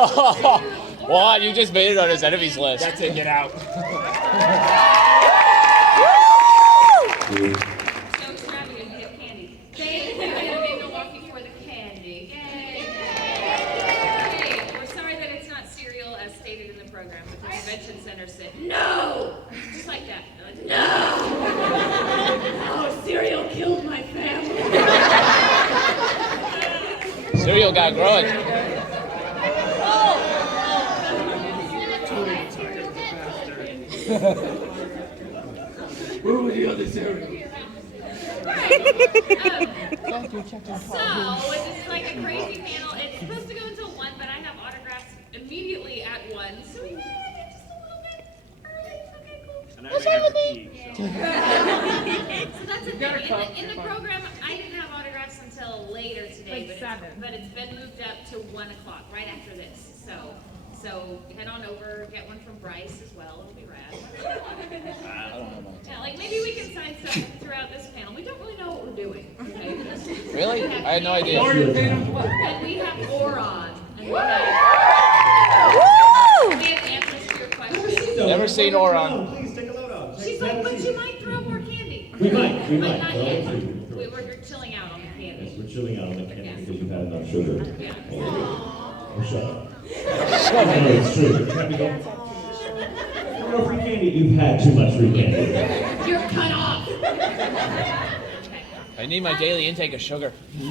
What? You just made it on his enemies list. That's it, get out. So extravagant, we have candy. Thank you, Anime Milwaukee, for the candy. Yay! Yay! We're sorry that it's not cereal as stated in the program, but the convention center said, no! Just like that. Like, no! Oh, cereal killed my family. Cereal got growing. Where was the other cereal? So, this is like a crazy panel. It's supposed to go until 1, but I have autographs immediately at 1. So we may end it just a little bit early. Okay, cool. And I already have the key, so. So that's the thing. In the program, I didn't have autographs until later today, but it's been moved up to 1 o'clock, right after this. So head on over, get one from Bryce as well. It'll be rad. Yeah, like maybe we can sign stuff throughout this panel. We don't really know what we're doing. Okay? Really? I had no idea. And we have Ouran. And we have answers to your questions. Never seen Ouran. Please take a load off. She's like, but you might throw more candy. We might. But not yet. We're chilling out on the candy. Yes, we're chilling out on the candy because you've had enough sugar. Yeah. Oh, shut up. No, it's true. No free candy. You've had too much free candy. You're cut off. I need my daily intake of sugar. So,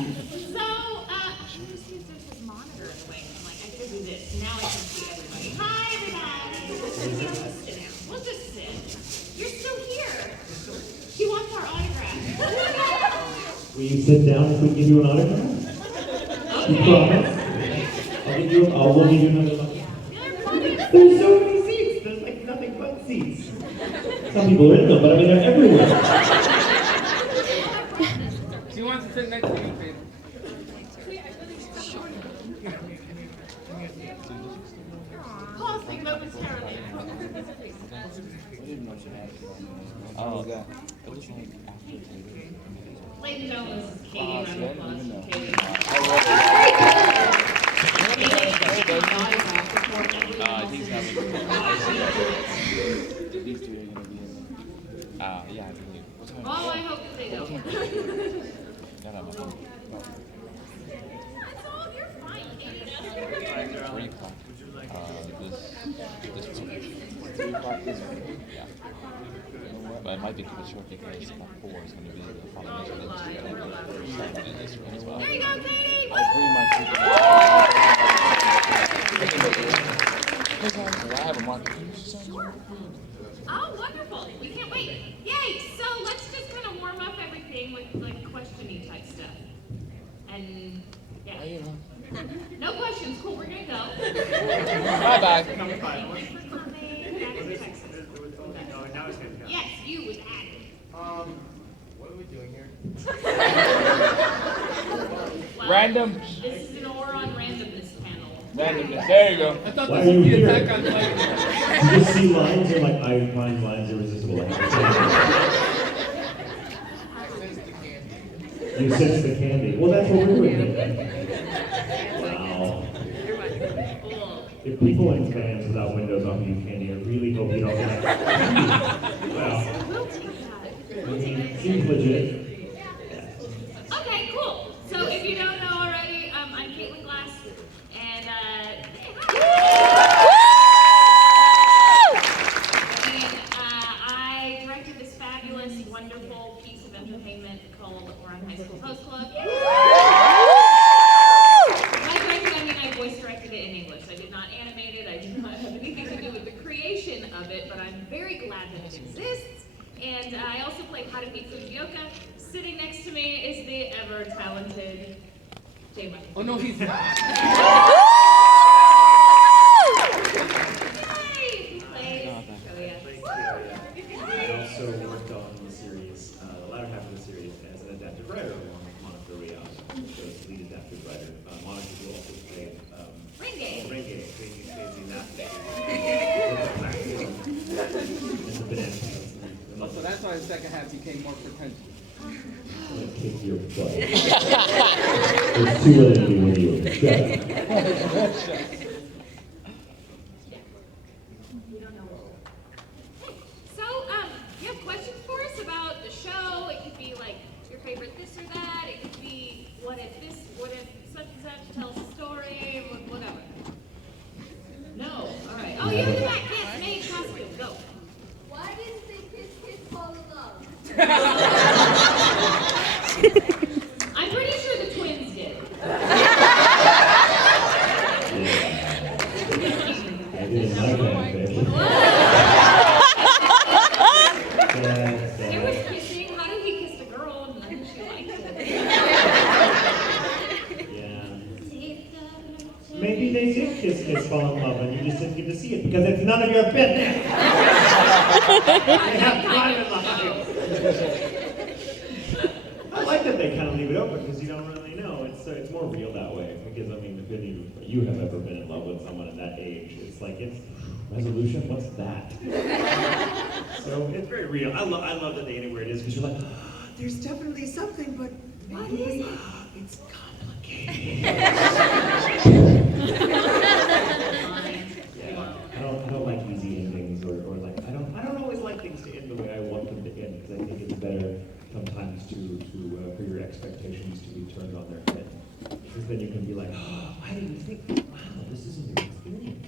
there's this monitor in the way. I'm like, I could do this. Now I can see everybody. Hi, everybody. We'll just sit down. We'll just sit. You're still here. She wants our autograph. Will you sit down if we give you an autograph? You promise? We'll give you another one. There's so many seats. There's like nothing but seats. Some people are in them, but I mean they're everywhere. She wants to sit next to you, babe. Pausing momentarily. Oh. Ladies and gentlemen, this is Katie. Round of applause for Katie. He's having. These two are gonna be in. Yeah, I think. What time? Oh, I hope that they don't. Got on my phone. That's all. You're fine, Katie. 3 o'clock. This week. 3 o'clock this week. Yeah. But it might be kind of short because 4 is going to be the following industry as well. There you go, Katie! All 3 months. I have a market. Oh, wonderful. We can't wait. Yay! So let's just kind of warm up everything with like questioning type stuff. And yeah. No questions. Cool, we're gonna go. Bye-bye. Yes, you was added. What are we doing here? Well, Random. This is an Ouran randomness panel. Randomness. There you go. I thought Why this are you was the here? attack on Titan. You just see lines and like, I find lines irresistible. You sense the candy. Well, that's what we're doing. Wow. Cool. If people in fans without windows offer you candy, I really hope you don't get Wow. We'll take that. I mean, seems legit. Okay, cool. So if you don't know already, I'm Caitlin Glass, and I directed this fabulous, wonderful piece of entertainment called Ouran High School Post Club. By directed, I mean I voice directed it in English. I did not animate it. I did not have anything to do with the creation of it, but I'm very glad that it exists. And I also played Haruhi Fujioka. Sitting next to me is the ever-talented Jay Mike. Oh no, he's not. Yay! He plays Shoya. I also worked on the series, the latter half of the series, as an adaptive writer along with Monica Rial, the show's lead adaptive writer. Monica will also play Renge. crazy nasty. So that's why the second half became more pretentious. I'm gonna kick your butt. There's too early to be with you. Shut up. didn't like fanfic. They were kissing. How did he kiss the girl and then she liked it? Yeah. Maybe they did kiss, fall in love, and you just didn't get to see it because it's none of your business. They have private lives. I like that they kind of leave it open because you don't really know. It's more real that way. Because I mean, if you have ever been in love with someone at that age, it's like it's resolution. What's that? So it's very real. I love that they end it where it is because you're like, there's definitely something, but what is it? It's complicated. I don't like easy endings or like I don't always like things to end the way I want them to end because I think it's better sometimes to for your expectations to be turned on their head because then you can be like, oh, I didn't think, wow, this is a new experience.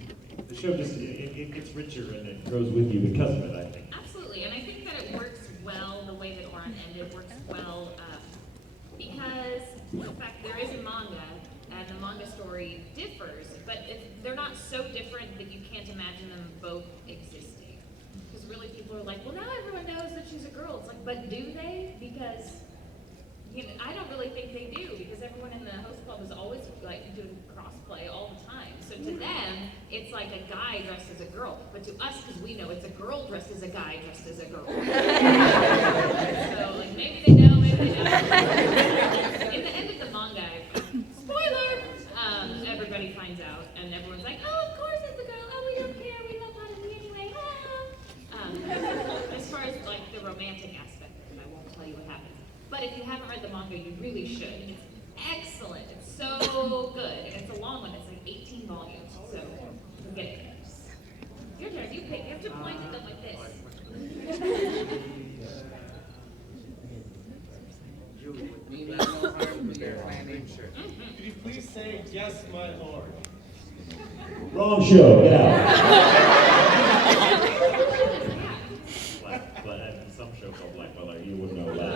The show just it gets richer and it grows with you because of it, I think. Absolutely, and I think that it works well. The way that Ouran ended works well because in fact there is a manga. And the manga story differs, but they're not so different that you can't imagine them both existing. Because really people are like, well, now everyone knows that she's a girl. It's like, but do they? Because I don't really think they do, because everyone in the host club is always like doing crossplay all the time. So to them, it's like a guy dressed as a girl. But to us, because we know it's a girl dressed as a guy dressed as a girl. So like maybe they know, maybe they don't. In the end of the manga, spoiler! Everybody finds out, and everyone's like, oh, of course it's a girl. Oh, we don't care. We love Hanami anyway. As far as like the romantic aspect of it, I won't tell you what happens. But if you haven't read the manga, you really should. It's excellent. It's so good, and it's a long one. It's like 18 volumes, so you'll get it. Your turn. You pick. You have to point at them like this. Could you please say, yes, my lord? Wrong show, get out. But some show called Black Butler, you wouldn't know that.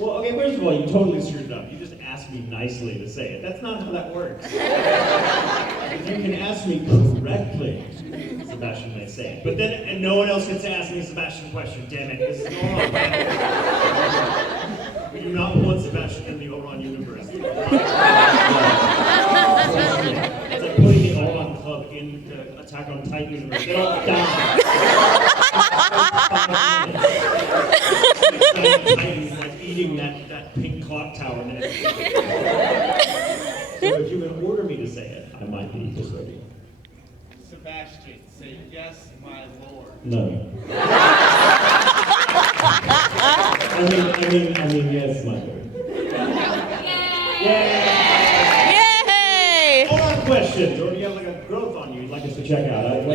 Well, okay, first of all, you totally screwed it up. You just asked me nicely to say it. That's not how that works. If you can ask me correctly, Sebastian may say it. But then, and no one else gets to ask me a Sebastian question, damn it. This is Ouran. We do not want Sebastian in the Ouran universe. It's like putting the Ouran club in the Attack on Titan universe. They all die. Titans like eating that pink clock tower next. So if you can order me to say it, I might be persuaded. Sebastian, say, yes, my lord. No. I mean, yes, my lord. Yay! Ouran questions, or do you have like a growth on you you'd like us to check out?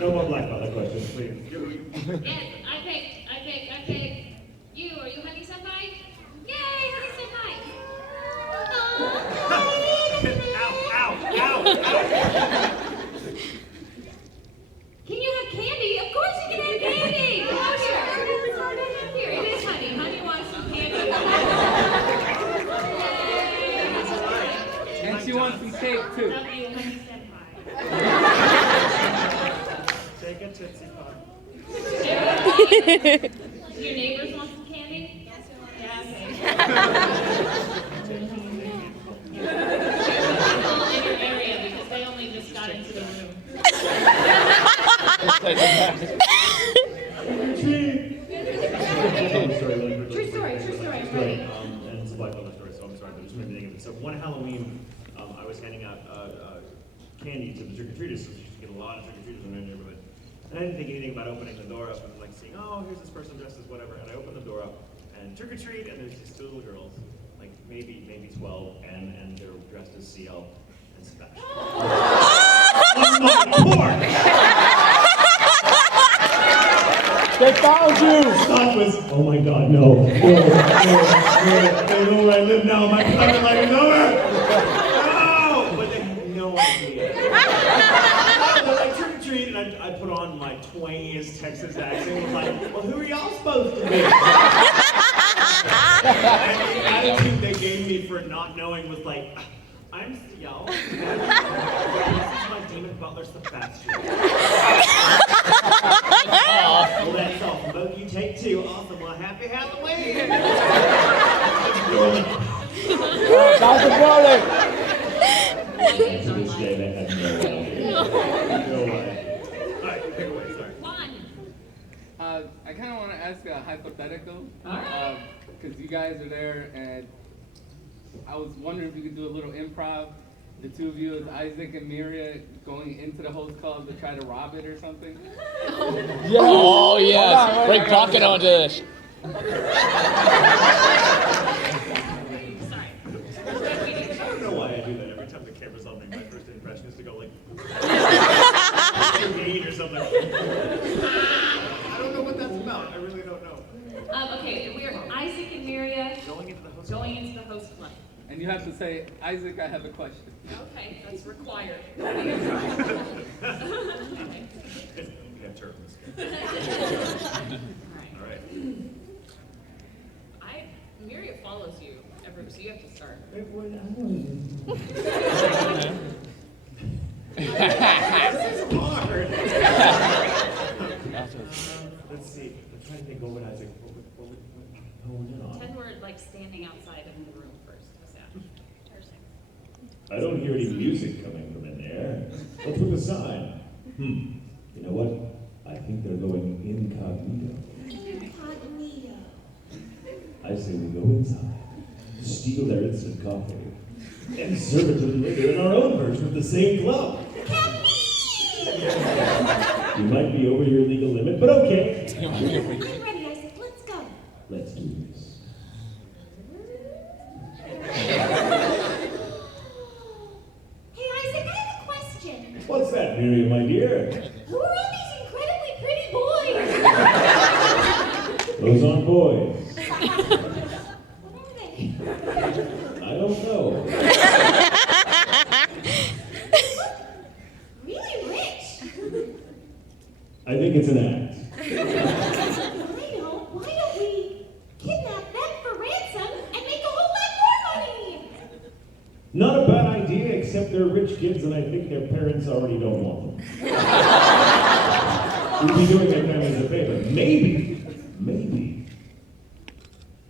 No more Black Butler questions, please. Yes, I pick. You, are you Honey Senpai? Yay, Honey Senpai! Ow. Can you have candy? Of course you can have candy! Come out here. Here, it is Honey. Honey wants some candy. Yay! And she wants some cake too. Love you, Honey Senpai. Take a Tootsie Pop. Do your neighbors want some candy? Yeah, okay. People in your area because they only just got into the room. True story. And it's a Black Butler story, so I'm sorry, but just made me think of it. So one Halloween, I was handing out candy to the trick-or-treaters, so we used to get a lot of trick-or-treaters in our neighborhood. And I didn't think anything about opening the door up and like seeing, oh, here's this person dressed as whatever. And I opened the door up and trick-or-treat, and there's these two little girls, like maybe 12, and they're dressed as CL and Sebastian. On my porch! They found you! Thought was, oh my God, no. They know where I live now. My private life is over. No! But they had no idea. So I trick or treat, and I put on my twangiest Texas accent. And was like, well, who are y'all supposed to be? And the attitude they gave me for not knowing was like, I'm Ciel. This is my demon butler, Sebastian. Well, that's all. From both you take two. Awesome. Well, happy Halloween! How's the brother? To this day, they have no idea. No way. Alright, take away, sorry. Juan. I kind of want to ask a hypothetical. Alright. Because you guys are there, and I was wondering if you could do a little improv. The two of you as Isaac and Miria going into the host club to try to rob it or something. Oh, yes. Bring pocket onto this. Sorry. I don't know why I do that every time the camera's on me. My first impression is to go like, mean or something. I don't know what that's about. I really don't know. Okay, and we are Isaac and Miria Going into the host. going into the host club. And you have to say, Isaac, I have a question. Okay, that's required. We have turbans. All right. Miria follows you, so you have to start. This is hard. Let's see. I'm trying to think over Isaac. What we hone in on? 10 word, like standing outside of the room first. How's that? I don't hear any music coming from in there. What's with the sign? You know what? I think they're going incognito. Incognito. I say we go inside, steal their instant coffee, and serve it to them later in our own version of the same club. You might be over your legal limit, but okay. I'm ready, Isaac. Let's go. Let's do this. Hey, Isaac, I have a question. What's that, Miriam, my dear? Who are all these incredibly pretty boys? Those aren't boys. What are they? I don't know. Really rich. I think it's an act. I know. Why don't we kidnap them for ransom and make a whole lot more money? Not a bad idea, except they're rich kids and I think their parents already don't want them. We'd be doing their families a favor. Maybe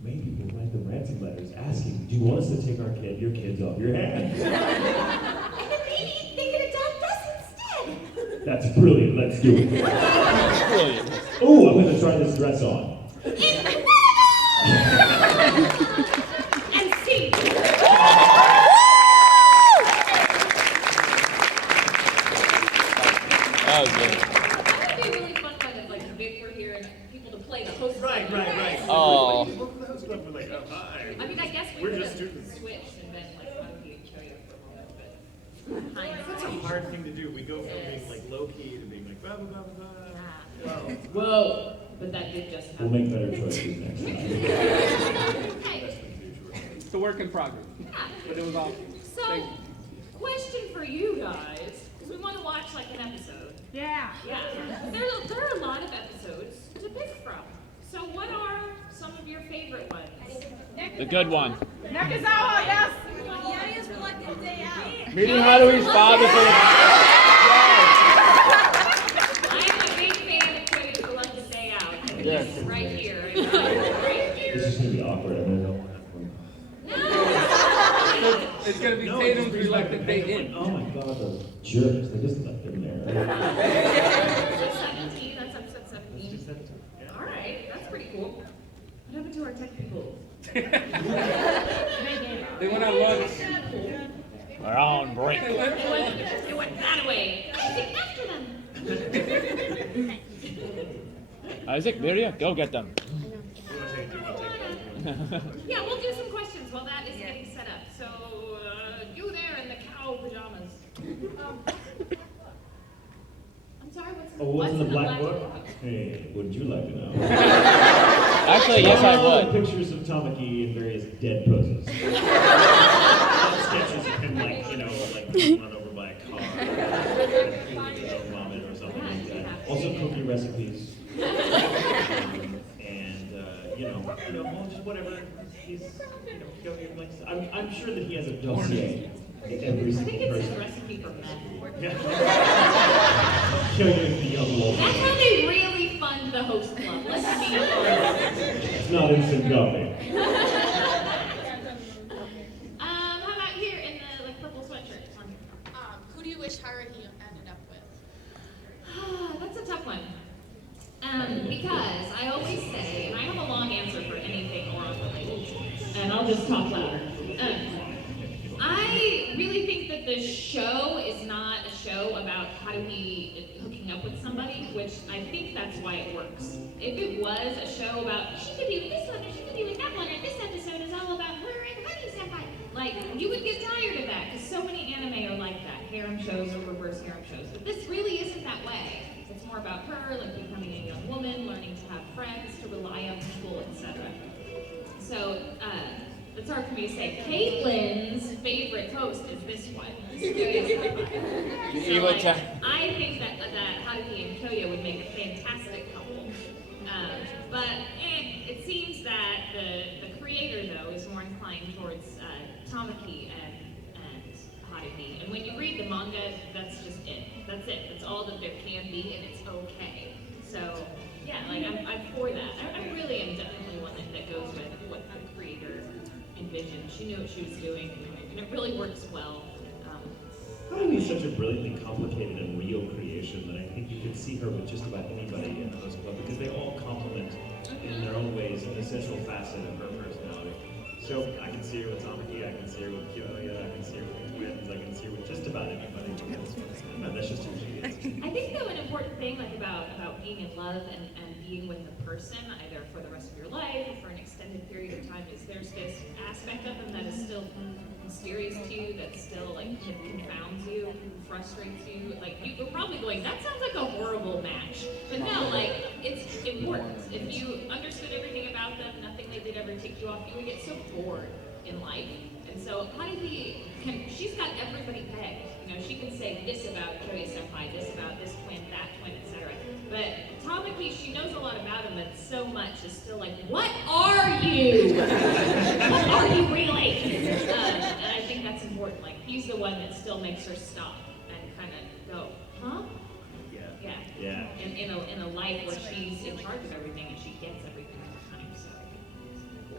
we'll write them ransom letters asking, do you want us to take your kids off your hands? And then maybe they could adopt us instead. That's brilliant, let's do it. Brilliant. Oh, I'm gonna try this dress on. And see. That was good. That would be a really fun one if like the big were here and people to play the host. Right. Oh. Welcome to the host club. We're like, oh, hi. I mean, I guess we We're could just have students. switched and been like funky and show you for a moment, but That's a hard thing to do. We go from being like low key to being like blah blah blah blah. Whoa. Whoa! But that did just We'll happen. make better choices next time. Okay, It's a work in progress, but it was awesome. so Thank you. question for you guys, because we want to watch like an episode. Yeah. There are a lot of episodes to pick from. So what are some of your favorite ones? The good one. Nakazawa, yes. Yaria's Reluctant Day Out. Meeting Harui's father for I am a big fan of Quitting Reluctant Day Out. Yes. This is right here. Right This is here. gonna be awkward, I don't know. It's going to be No, Tatum's it just Reluctant Day In. Oh my god, those jerks, they just left him there. Episode 17, that's episode 17. All right, that's pretty cool. What happened to our technical? They went on lunch. We're on break. It went that way. Isaac, after them. Isaac, Miria, go get them. Yeah, we'll do some questions while that is getting set up. So, you there in the cow pajamas. I'm sorry, What's in the black book? Hey, wouldn't you like to know? Actually, yes, I would. Pictures of Tamaki in various dead poses. Sketches of him like run over by a car, vomit or something like that. Also cookie recipes. And well, just whatever he's like. I'm sure that he has a Dossier. Every I single think it's person. a recipe for men. Killing the young wolf. That's how they really fund the host club. Let's be honest. It's not instant coffee. How about here in the purple sweatshirt? On here. Who do you wish Haruhi ended up with? That's a tough one. Because I always say, and I have a long answer for anything Ouran related, and I'll just talk louder. I really think that the show is not a show about Haruhi hooking up with somebody, which I think that's why it works. If it was a show about, she could be with this one, or she could be with that one, or this episode is all about her and Honey Senpai, you would get tired of that, because so many anime are like that, harem shows or reverse harem shows. But this really isn't that way. It's more about her, becoming a young woman, learning to have friends, to rely on people, etc. So, it's hard for me to say. Caitlin's favorite host is this one. I think that Haruhi and Kyoya would make a fantastic couple. But it seems that the creator, though, is more inclined towards Tamaki and Haruhi. And when you read the manga, that's just it. That's it. That's all that there can be, and it's okay. So, yeah, I'm for that. I really am definitely one that goes with what the creator envisioned. She knew what she was doing, and it really works well. Haruhi is such a brilliantly complicated and real creation that I think you could see her with just about anybody in the host club because they all complement in their own ways an essential facet of her personality. So I can see her with Tamaki, I can see her with Kyoya, I can see her with the twins, I can see her with just about anybody. That's just who she is. I think, though, an important thing about being in love and being with a person, either for the rest of your life or for an extended period of time, is there's this aspect of them that is still mysterious to you, that still confounds you, frustrates you. You're probably going, that sounds like a horrible match. But no, it's important. If you understood everything about them, nothing they did ever take you off, you would get so bored in life. And so Haruhi, she's got everybody pegged. She can say this about Kyoya Senpai, this about this twin, that twin, etc. But Tamaki, she knows a lot about him, but so much is still what are you? What are you really? And I think that's important. He's the one that still makes her stop and kind of go, huh? Yeah. In a life where she's in charge of everything and she gets everything all the time. So.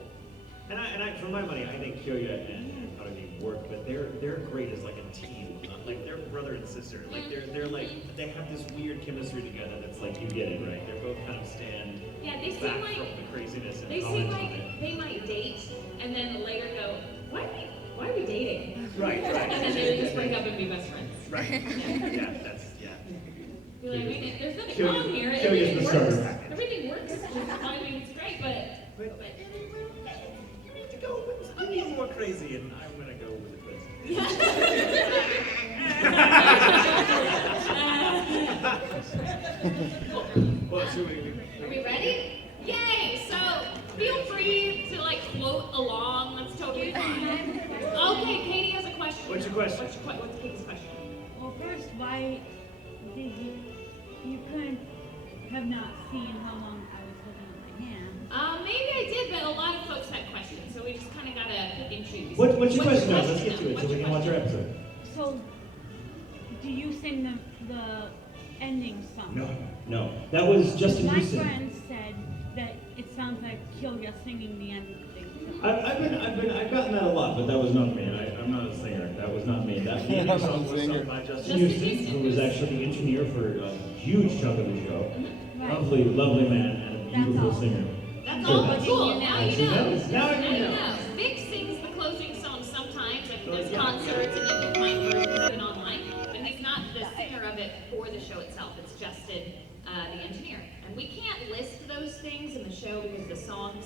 And I, for my money, I think Kyoya and Haruhi work, but they're great as a team. They're brother and sister. They have this weird chemistry together that's you get it, right? They're both kind of stand back from the craziness and they comment seem on it. they might date and then later go, why are we dating? Right. And then they just break up and be best friends. Right. Yeah. You know what I mean? There's nothing Kyoya- wrong here. Kyoya's Everything the works. starter package. Everything works. It's great, but You need to go with you need more crazy, and I'm gonna go with the twist. Well, should we? are we ready? Yay! So feel free to float along. That's totally fine. Okay, Katie has a question. What's your question? What's Katie's question? Well, first, why did you couldn't have not seen how long I was holding up my hand? Maybe I did, but a lot of folks had questions, so we just kind of gotta pick and choose. What's your question now? Let's get to it so we can watch our episode. So, do you sing the ending song? No. That was Justin My Houston. friend said that it sounds like Kyoya singing the ending thing. I've gotten that a lot, but that was not me. I'm not a singer. That was not me. That Not a song was singer. sung by Justin Houston, who was actually the engineer for a huge chunk of the show. Right. Lovely man and a beautiful all. singer. That's So all that's- cool. Now you know. Now you know. Vic sings the closing song sometimes, there's concerts and you can find versions even online, but he's not the singer of it for the show itself. It's Justin, the engineer. And we can't list those things in the show because the songs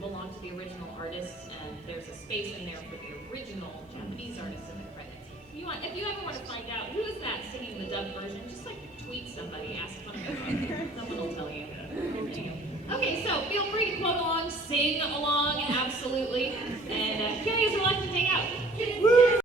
belong to the original artists, and there's a space in there for the original Japanese artists in the credits. If you ever want to find out who is that singing the dub version, just tweet somebody, ask someone. Someone will tell you. Okay, so feel free to quote along, sing along, absolutely. And Kyoya's reluctant to take out.